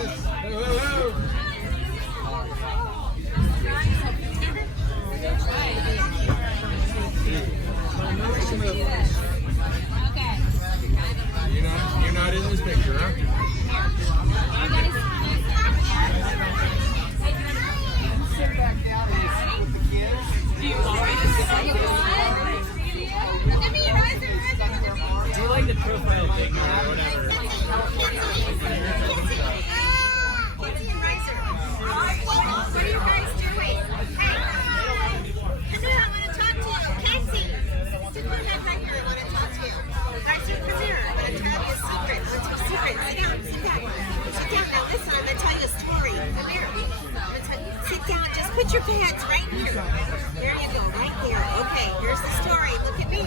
You're not in this picture, huh? Do you like the profile thing or whatever? What are you guys doing? Hey, come here, I want to talk to you. Casey, sit your head right here. I want to talk to you. All right, so come here. I'm going to tell you a secret. What's your secret? Sit down. Sit down. Sit down. Now listen, I'm going to tell you a story. Come here. Sit down. Just put your pants right here. There you go, right there. Okay, here's the story. Look at me.